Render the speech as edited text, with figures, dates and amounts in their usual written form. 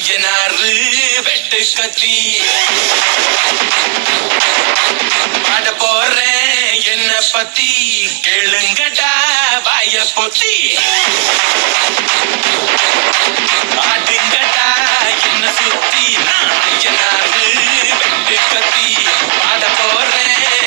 ஐயனாறு வெட்டு கத்தி பாட போறேன் என்ன பத்தி கேளுங்கடா வாய பொத்தி ஆடுங்கடா என்ன சுத்தி நான் ஐயனாறு வெட்டு கத்தி பாட போறேன்